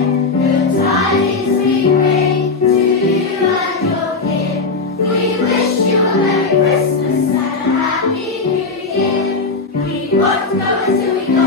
Good tidings we bring to you and your kin. We wish you a Merry Christmas and a Happy New Year. We won't go until we go.